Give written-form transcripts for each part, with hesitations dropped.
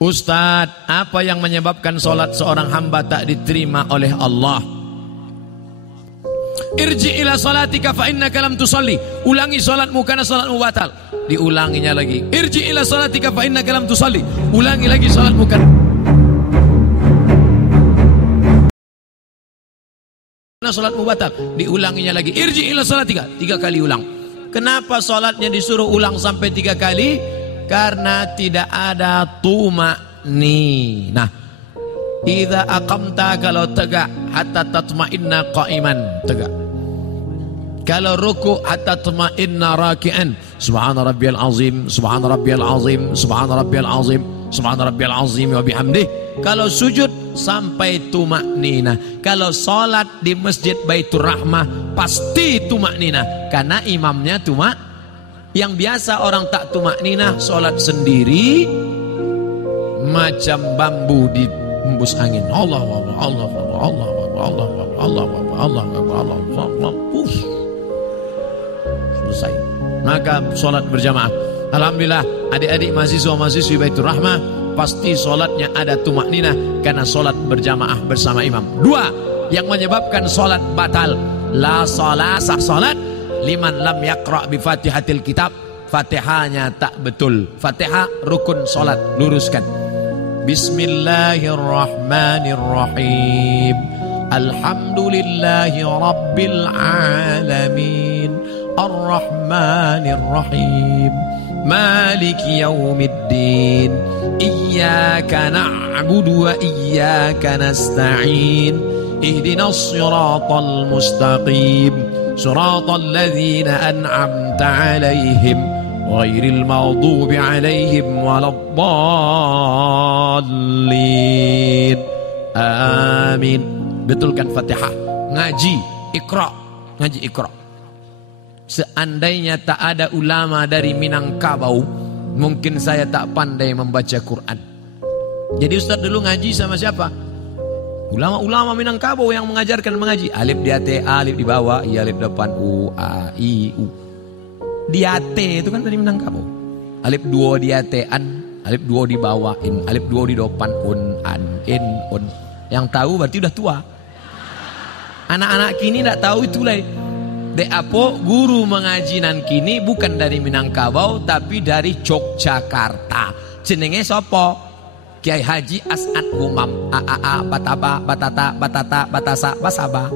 Ustadz, apa yang menyebabkan solat seorang hamba tak diterima oleh Allah? Irji ila salatika fa innaka lam tusalli. Ulangi solatmu karena solatmu batal. Diulanginya lagi. Irji ila salatika fa innaka lam tusalli. Ulangi lagi solatmu karena solatmu batal. Diulanginya lagi. Irji ila salatika. 3 kali ulang. Kenapa solatnya disuruh ulang sampai 3 kali? Karena tidak ada tuma'ninah. Idza aqamta, kalau tegak, hatta tatma'inna qa'iman, tegak. Kalau ruku, hatta tatma'inna raki'an. Subhana rabbiyal azim, subhana rabbiyal azim, subhana rabbiyal azim, subhana rabbiyal azim wa bihamdih. Kalau sujud sampai tuma'ninah. Kalau salat di Masjid Baitur Rahmah pasti tuma'ninah karena imamnya Yang biasa orang tak tumakninah solat sendiri macam bambu di hembus angin. Allah Allah Allah Allah Allah Allah Allah Allah Allah Allah. Selesai. Maka solat berjamaah. Alhamdulillah adik-adik mahasiswa-mahasiswi Baitur Rahmah pasti solatnya ada tumakninah karena solat berjamaah bersama imam. 2 yang menyebabkan solat batal. La salah, sah solat liman lam yaqra' bi fatihatil kitab. Fatihahnya tak betul. Fatihah rukun solat, luruskan. Bismillahirrahmanirrahim. Alhamdulillahi rabbil alamin. Ar-Rahmanirrahim. Maliki yaumiddin. Iyyaka na'budu wa iyyaka nasta'in. Ihdinas siratal mustaqim. Siratal ladzina an'amta 'alaihim ghairil maghdubi 'alaihim waladdallin. Amin. Betulkan Fatihah. Ngaji Iqra. Ngaji Iqra. Seandainya tak ada ulama dari Minangkabau, mungkin saya tak pandai membaca Quran. Jadi Ustaz dulu ngaji sama siapa? Ulama-ulama Minangkabau yang mengajarkan mengaji. Alif di atas, alif di bawah, i alif depan, u, a, i, u. Di atas itu kan dari Minangkabau. Alif 2 di atas, an, alif 2 di bawah, in, alif 2 di depan, un, an, in, un. Yang tahu berarti udah tua. Anak-anak kini tak tahu itulah. Deapo guru mengaji nan kini bukan dari Minangkabau tapi dari Yogyakarta. Jenenge sopo? Kiai Haji As'ad Umam. AAA Bataba Batata Batata Batasa Basaba.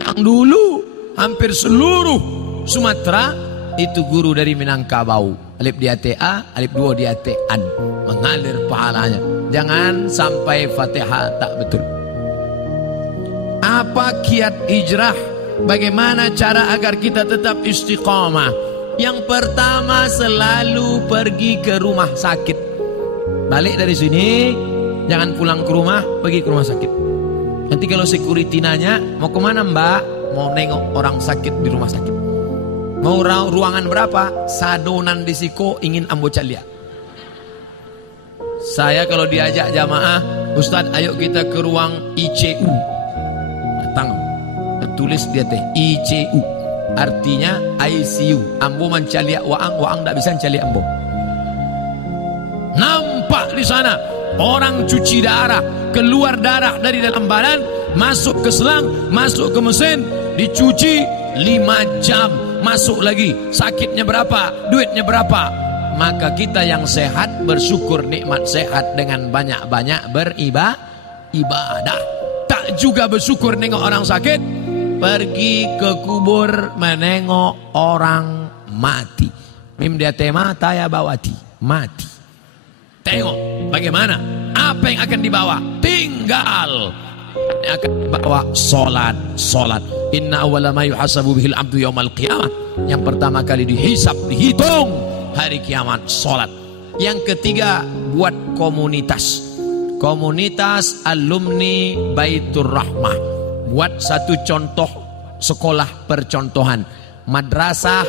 Yang dulu hampir seluruh Sumatera itu guru dari Minangkabau. Alif di A, alif 2 di an. Mengalir pahalanya. Jangan sampai Fatihah tak betul. Apa kiat hijrah? Bagaimana cara agar kita tetap istiqamah? Yang pertama, selalu pergi ke rumah sakit. Balik dari sini, jangan pulang ke rumah, pergi ke rumah sakit. Nanti kalau security nanya, mau kemana mbak? Mau nengok orang sakit di rumah sakit. Mau ruangan berapa? Sadonan di Siko, ingin ambo calia. Saya kalau diajak jamaah, Ustadz ayo kita ke ruang ICU. Datang, tulis dia teh ICU. Artinya ICU. Ambo mencaliak waang tak bisa mencaliak ambo. Nampak di sana orang cuci darah, keluar darah dari dalam badan, masuk ke selang, masuk ke mesin, dicuci 5 jam, masuk lagi. Sakitnya berapa? Duitnya berapa? Maka kita yang sehat bersyukur nikmat sehat dengan banyak-banyak beribadah. Tak juga bersyukur nengok orang sakit. Pergi ke kubur menengok orang mati. Mim dia tema taya bawati. Mati. Tengok bagaimana. Apa yang akan dibawa? Tinggal. Yang akan dibawa solat. Inna awwala ma yuhasabu bihil abdu yaumal qiyamah. Yang pertama kali dihisab, dihitung hari kiamat, solat. Yang ketiga, buat komunitas. Komunitas alumni Baitur Rahmah. Buat satu contoh sekolah percontohan. Madrasah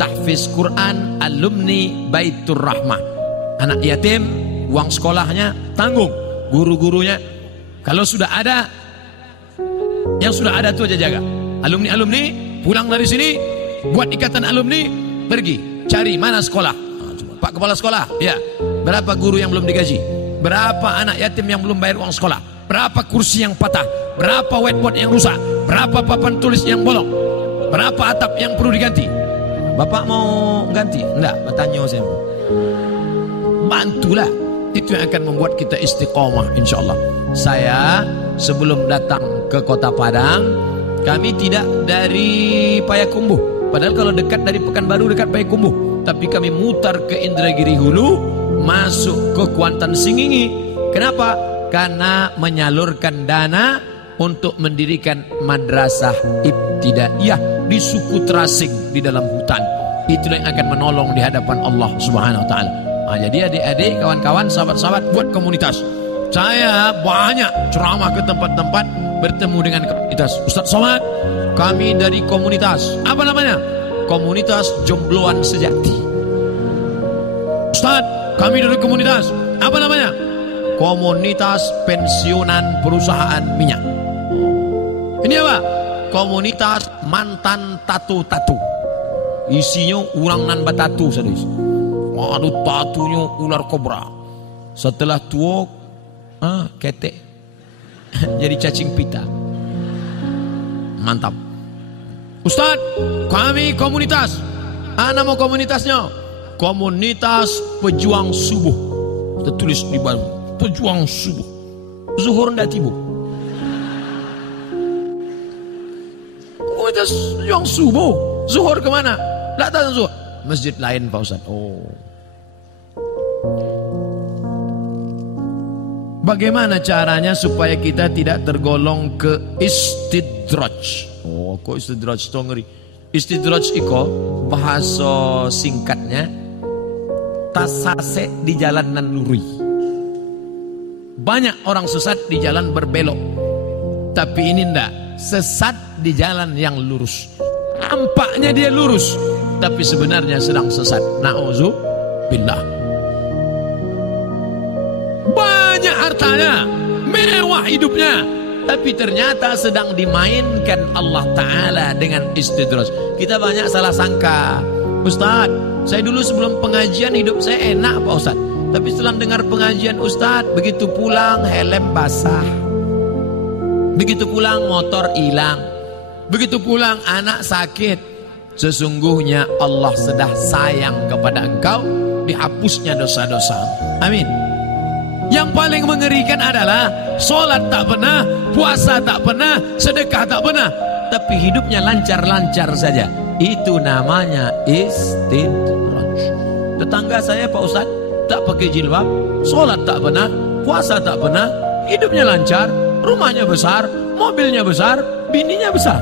tahfiz Quran alumni Baitur Rahmah. Anak yatim, uang sekolahnya tanggung. Guru-gurunya, kalau sudah ada, yang sudah ada itu aja jaga. Alumni-alumni pulang dari sini, buat ikatan alumni, pergi cari mana sekolah. Pak Kepala Sekolah, ya. Berapa guru yang belum digaji? Berapa anak yatim yang belum bayar uang sekolah? Berapa kursi yang patah? Berapa whiteboard yang rusak? Berapa papan tulis yang bolong? Berapa atap yang perlu diganti? Bapak mau ganti? Enggak, bertanya saya. Bantulah. Itu yang akan membuat kita istiqomah, insyaallah. Saya sebelum datang ke Kota Padang, kami tidak dari Payakumbuh. Padahal kalau dekat dari Pekanbaru dekat Payakumbuh, tapi kami mutar ke Indragiri Hulu, masuk ke Kuantan Singingi. Kenapa? Karena menyalurkan dana untuk mendirikan madrasah ibtidaiyah di suku terasing di dalam hutan. Itulah yang akan menolong di hadapan Allah Subhanahu wa taala. Nah, jadi adik-adik, kawan-kawan, sahabat-sahabat, buat komunitas. Saya banyak ceramah ke tempat-tempat, bertemu dengan komunitas. Ustaz Somad, kami dari komunitas, apa namanya? Komunitas Jombloan Sejati. Ustaz, kami dari komunitas, apa namanya? Komunitas Pensiunan Perusahaan Minyak. Ini apa? Komunitas Mantan Tatu-Tatu. Isinya orang nan batatu sadis. Waduh, tatunya ular kobra. Setelah tua, ketek. Jadi cacing pita. Mantap. Ustaz, kami komunitas. Nama komunitasnya Komunitas Pejuang Subuh. Tertulis di bawah, Pejuang Subuh. Zuhur ndak tiba. Komunitas Pejuang Subuh. Zuhur kemana? Tak tahu zuhur. Masjid lain Pak Ustaz. Oh. Bagaimana caranya supaya kita tidak tergolong ke istidraj? Oh, kok istidraj itu ngeri. Istidraj itu bahasa singkatnya tasase di jalan nan lurus. Banyak orang sesat di jalan berbelok. Tapi ini ndak, sesat di jalan yang lurus. Nampaknya dia lurus, tapi sebenarnya sedang sesat. Na'udzubillah. Banyak hartanya, mewah hidupnya, tapi ternyata sedang dimainkan Allah Ta'ala dengan istidraj. Kita banyak salah sangka. Ustaz, saya dulu sebelum pengajian hidup saya enak Pak Ustaz. Tapi setelah dengar pengajian Ustaz, begitu pulang helm basah. Begitu pulang motor hilang. Begitu pulang anak sakit. Sesungguhnya Allah sudah sayang kepada engkau, dihapusnya dosa-dosa. Amin. Yang paling mengerikan adalah sholat tak pernah, puasa tak pernah, sedekah tak pernah, tapi hidupnya lancar-lancar saja. Itu namanya istidraj. Tetangga saya Pak Ustaz tak pakai jilbab, sholat tak pernah, puasa tak pernah, hidupnya lancar, rumahnya besar, mobilnya besar, bininya besar.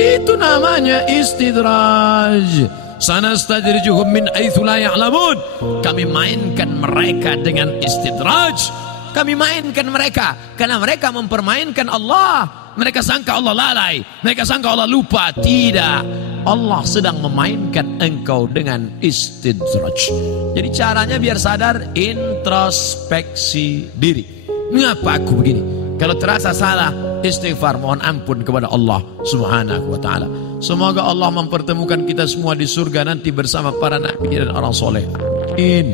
Itu namanya istidraj. Sanastadrijuhum min haitsu la ya'lamun. Kami mainkan mereka dengan istidraj. Kami mainkan mereka karena mereka mempermainkan Allah. Mereka sangka Allah lalai, mereka sangka Allah lupa. Tidak, Allah sedang memainkan engkau dengan istidraj. Jadi caranya biar sadar, introspeksi diri. Mengapa aku begini? Kalau terasa salah, istighfar, mohon ampun kepada Allah Subhanahu wa ta'ala. Semoga Allah mempertemukan kita semua di surga nanti bersama para nabi dan orang soleh. Amin.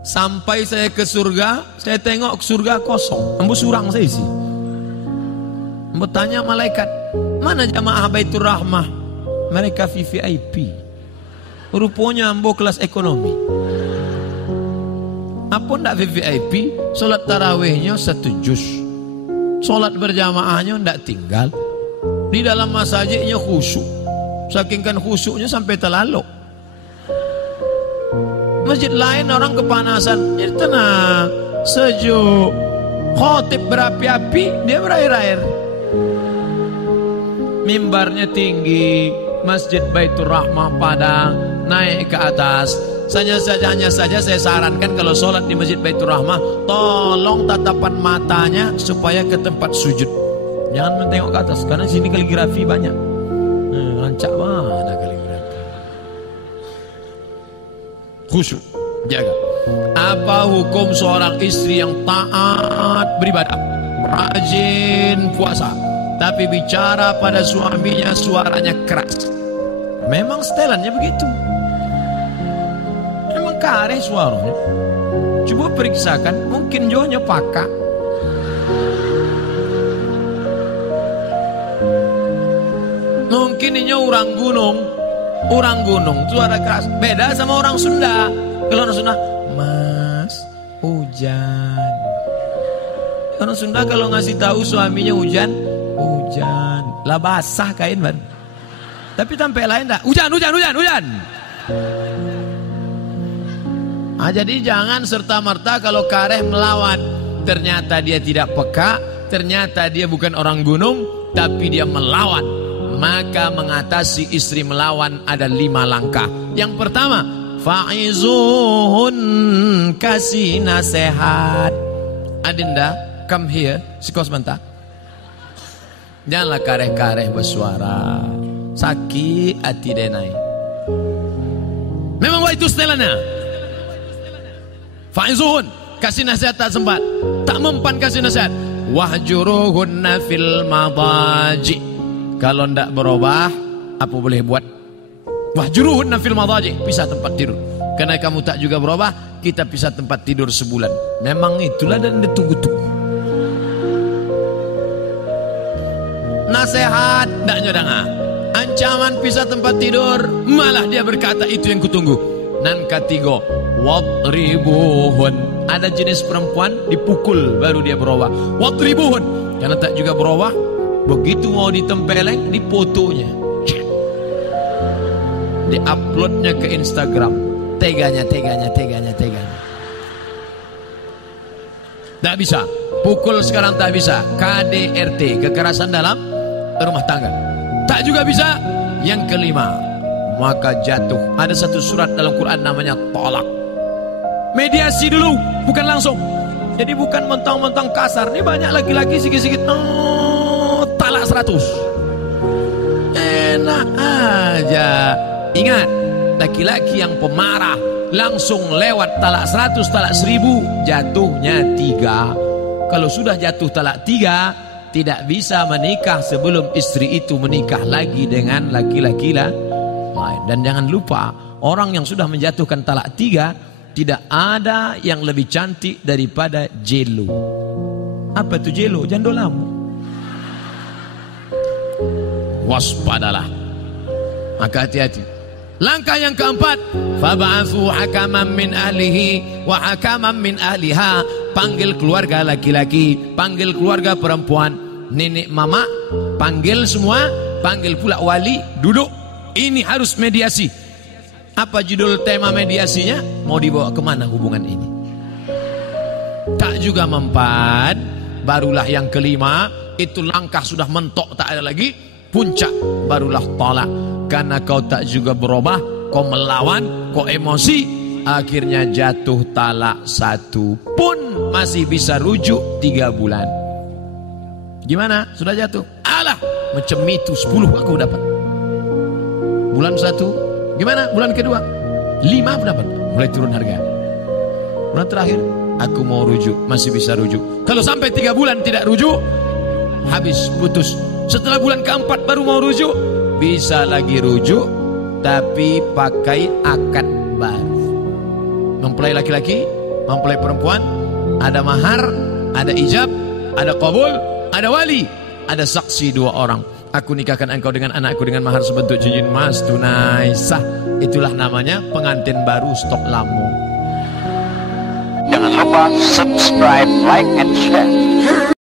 Sampai saya ke surga, saya tengok surga kosong. Ambo surang saya isi. Ambo tanya malaikat, mana jamaah Baitur Rahmah? Mereka VVIP. Rupanya ambo kelas ekonomi. Apa ndak VVIP? Solat tarawihnya 1 juz. Solat berjamaahnya ndak tinggal. Di dalam masjidnya khusyuk. Saking kan khusyuknya sampai terlaluk. Masjid lain orang kepanasan, ya tenang, sejuk. Khotib berapi-api, dia berair-air. Mimbarnya tinggi, Masjid Baitur Rahmah Padang, naik ke atas. Hanya saja saya sarankan kalau sholat di Masjid Baitur Rahmah, tolong tatapan matanya supaya ke tempat sujud. Jangan mentengok ke atas, karena sini kaligrafi banyak. Rancak mana kaligrafi? Khusyuk, jaga. Apa hukum seorang istri yang taat beribadah, rajin puasa, tapi bicara pada suaminya suaranya keras? Memang setelannya begitu. kareh suaranya. Coba periksakan, mungkin jonya pakak. Mungkin ini orang gunung. Orang gunung suara keras. Beda sama orang Sunda. Kalau orang Sunda, Mas, hujan. Orang Sunda kalau ngasih tahu suaminya hujan, hujan. Lah basah kain ban. Tapi sampai lain dah, hujan. Jadi jangan serta-merta kalau kareh melawan. Ternyata dia tidak peka, ternyata dia bukan orang gunung, tapi dia melawan. Maka mengatasi istri melawan ada 5 langkah. Yang pertama, fa'izuhun, kasih nasihat. Adinda, come here, sikos mentah. Janganlah kareh-kareh bersuara. Sakit hati denai. Memang itu setelannya. Fa'izuhun, kasih nasihat tak sempat, tak mempan kasih nasihat. Wahjuruhunna fil madaji. Kalau ndak berubah, apa boleh buat? Wahjuruhunna fil madaji, pisah tempat tidur. Karena kamu tak juga berubah, kita pisah tempat tidur sebulan. Memang itulah dan ditunggu-tunggu. Nasihat ndak nyodanga. Ancaman pisah tempat tidur, malah dia berkata itu yang kutunggu. Nan ketiga, wadribuhun. Ada jenis perempuan dipukul baru dia berubah. Wadribuhun, karena tak juga berubah, begitu mau ditempeleng, difotonya, diuploadnya ke Instagram. Teganya. Tak bisa. Pukul sekarang tak bisa. KDRT, kekerasan dalam rumah tangga. Tak juga bisa. Yang kelima, maka jatuh. Ada satu surat dalam Quran namanya tolak. Mediasi dulu, bukan langsung. Jadi bukan mentang-mentang kasar. Ini banyak laki-laki sikit-sikit talak 100. Enak aja. Ingat, laki-laki yang pemarah langsung lewat talak 100, talak 1000, jatuhnya 3. Kalau sudah jatuh talak 3, tidak bisa menikah sebelum istri itu menikah lagi dengan laki-laki lain. Dan jangan lupa, orang yang sudah menjatuhkan talak 3, tidak ada yang lebih cantik daripada Jelo. Apa itu Jelo? Jandolamu. Waspadalah. Maka hati-hati. Langkah yang keempat, fab'atsu hakaman min ahlihi wa hakaman min ahliha. Panggil keluarga laki-laki, panggil keluarga perempuan, nenek mama, panggil semua, panggil pula wali, duduk. Ini harus mediasi. Apa judul tema mediasinya? Mau dibawa kemana hubungan ini? Tak juga mempan. Barulah yang kelima, itu langkah sudah mentok tak ada lagi. Puncak barulah tolak. Karena kau tak juga berubah, kau melawan, kau emosi, akhirnya jatuh talak 1 pun masih bisa rujuk 3 bulan. Gimana? Sudah jatuh? Alah, macam itu 10 aku dapat. Bulan 1 gimana? Bulan kedua 5 dapat, mulai turun harga. Bulan terakhir aku mau rujuk, masih bisa rujuk. Kalau sampai 3 bulan tidak rujuk, habis, putus. Setelah bulan keempat baru mau rujuk, bisa lagi rujuk, tapi pakai akad baru. Mempelai laki-laki, mempelai perempuan, ada mahar, ada ijab, ada qabul, ada wali, ada saksi 2 orang. Aku nikahkan engkau dengan anakku dengan mahar sebentuk cincin emas tunai sah. Itulah namanya pengantin baru stok lamo. Jangan lupa subscribe, like, and share.